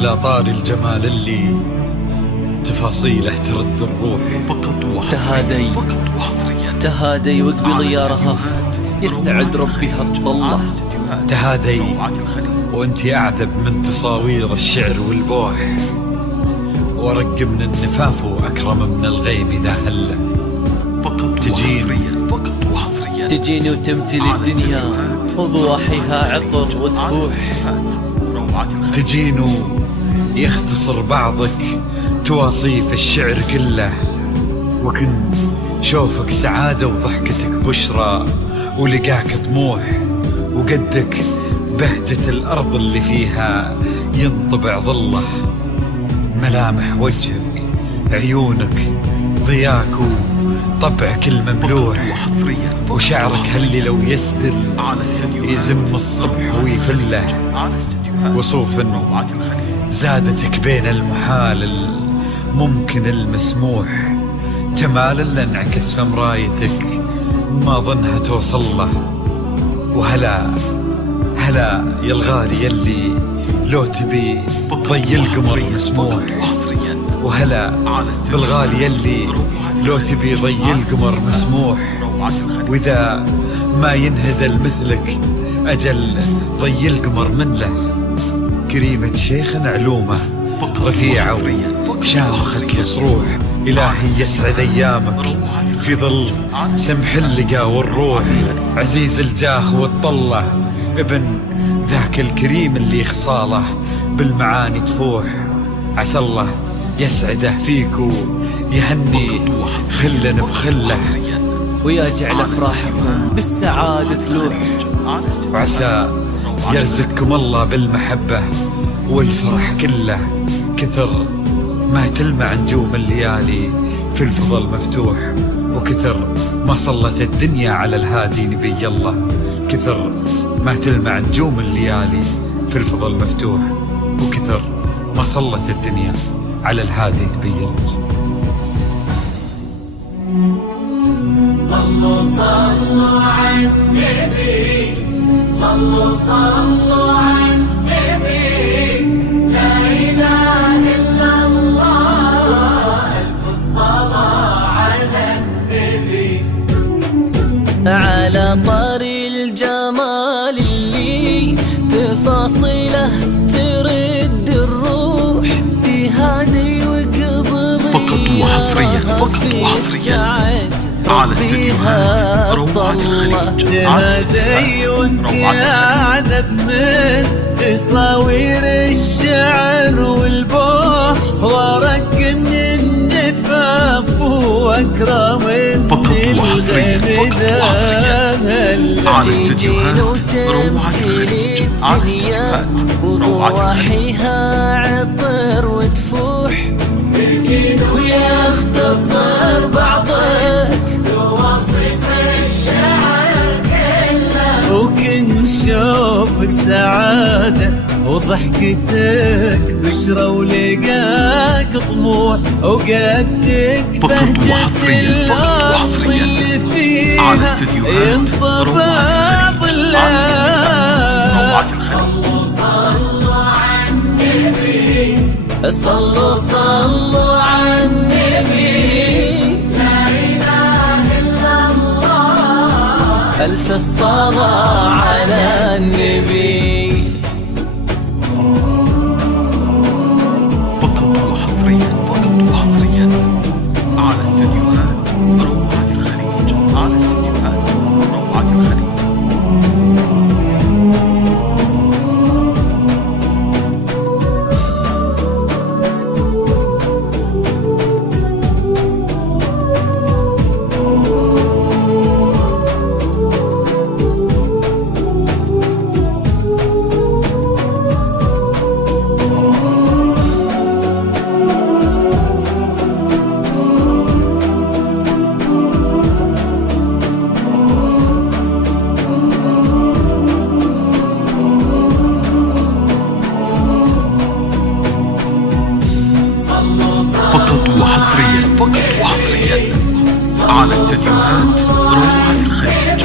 على طار الجمال اللي تفاصيله ترد الروح. تهادي واقبض يا رهف، يسعد ربي هالطلة. تهادي وانتي أعذب من تصاوير الشعر والبوح، ورق من النفاف وأكرم من الغيم ذا هله. تجيني وتمتلي الدنيا وضواحيها عطر وتفوح. تجينو يختصر بعضك تواصيف الشعر كله، وكن شوفك سعادة وضحكتك بشرى، ولقاك طموح، وقدك بهجة الأرض اللي فيها ينطبع ظله. ملامح وجهك، عيونك، ضياك وطبعك المملوح، وشعرك هاللي لو يسدل يزم الصبح ويفله. وصوف زادتك بين المحال الممكن المسموح، جمال اللي انعكس في مرايتك ما ظنها توصل له. وهلا يا الغالي يلي لو تبي ضي القمر مسموح. وهلا بالغالي يلي لو تبي ضي القمر مسموح، وإذا ما ينهدل مثلك أجل ضي القمر من له. كريمة شيخ علومه رفيعة وشامخة الصروح، إلهي يسعد أيامك في ظل سمح اللقا والروح. عزيز الجاه والطلة ابن ذاك الكريم اللي خصاله بالمعاني تفوح. عسى الله يسعده فيك ويهني خلا بخله، ويجعل أفراحكم بالسعادة تلوح. وعسى يرزقكم الله بالمحبة والفرح كله، كثر ما تلمع نجوم الليالي في الفضل مفتوح. وكثر ما صلت الدنيا على الهادي نبي الله، كثر ما تلمع نجوم الليالي في الفضل مفتوح. وكثر ما صلت الدنيا على الهادي نبي الله. صلوا على النبي، صلوا على النبي، لا إله إلا الله، ألف الصلاة على النبي. على طار الجمال اللي تفاصيله ترد الروح، تهادي وقبض وحصريا على استديوهات روعة الخليج. تهادي وانت أعذب من تصاوير الشعر والبوح، ورق من النفاف وأكرم من الغيم ذا هله. على استديوهات روعة الخليج. وضواحيها عطر وتفوح، ويختصر بعضك تواصف الشعر كله، وكن شوفك سعادة وضحكتك بشرى، ولقاك طموح، وقدك بهجة الأرض اللي فيها ينطبع ظله. صلوا على النبي، لا إله إلا الله، ألف الصلاة على النبي. فقط وحصريا على استديوهات روعة الخليج. على استديوهات روعة الخليج. فقط وحصريا على استديوهات روعة الخليج. على استديوهات روعة الخليج.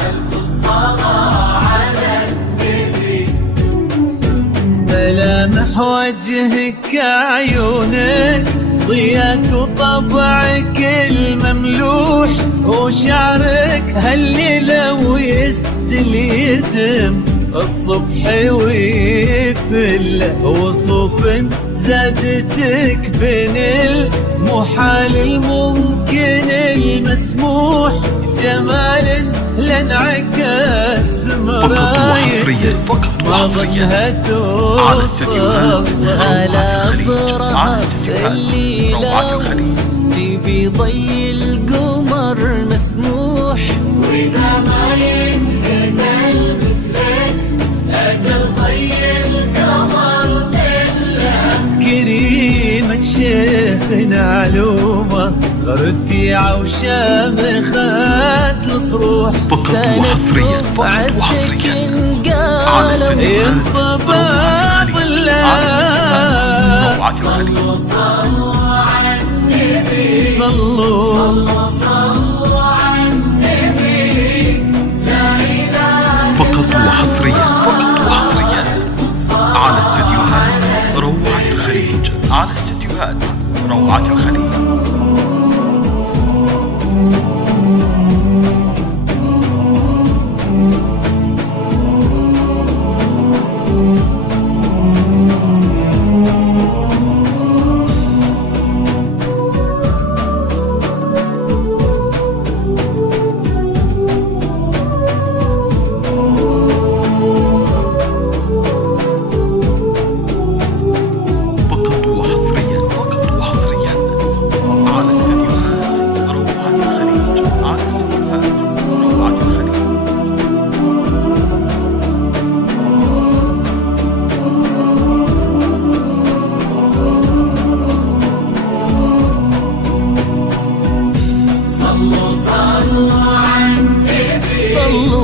ألف الصلاة على وجهك عيونك ضياك وطبعك المملوح وشعرك هالليلة ويسدل يزم الصبح ويفل وصوف زادتك بين المحال الممكن المسموح جمال لانعكس في مراية فقط وحصريا على استديوهات روعة الخليج روعة الخليج تبي ضي القمر مسموح وإذا ما ينهدى مثلك أجل ضي القمر لله. كريمة شيخنا علومة رفيعة وشامخات الصروح فقط وحصريا على استديوهات روعة الخليج صلوا على النبي صلوا صلوا على النبي لا إله فقط وحصريا على استديوهات روعة الخليج على استديوهات روعة الخليج.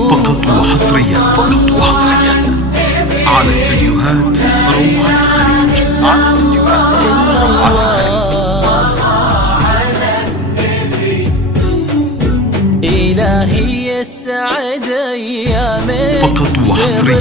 فقط وحصريا على استديوهات روعة الخليج على استديوهات روعة الخليج. إلهي يسعد أيامك فقط وحصريا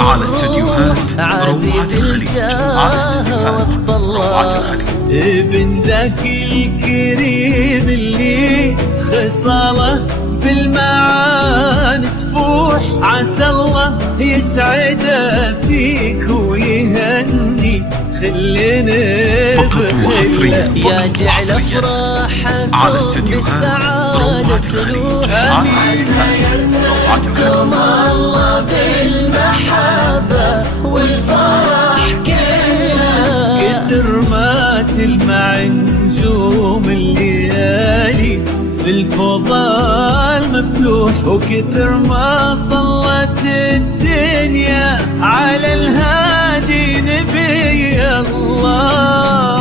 على استديوهات روعة الخليج على استديوهات روعة الخليج. ابن ذاك الكريم اللي خصاله بالمعاني تفوح عسى الله يسعده فيك ويهني خلينا فقط وحصريا يا جعل افراحكم على استديوهات روعة الخليج على استديوهات روعة الخليج. الله بالمحبة والفرح كله كتر ما تلمع نجوم الليالي في الفضاء المفتوح وكثر ما صلت الدنيا على الهادي نبي الله.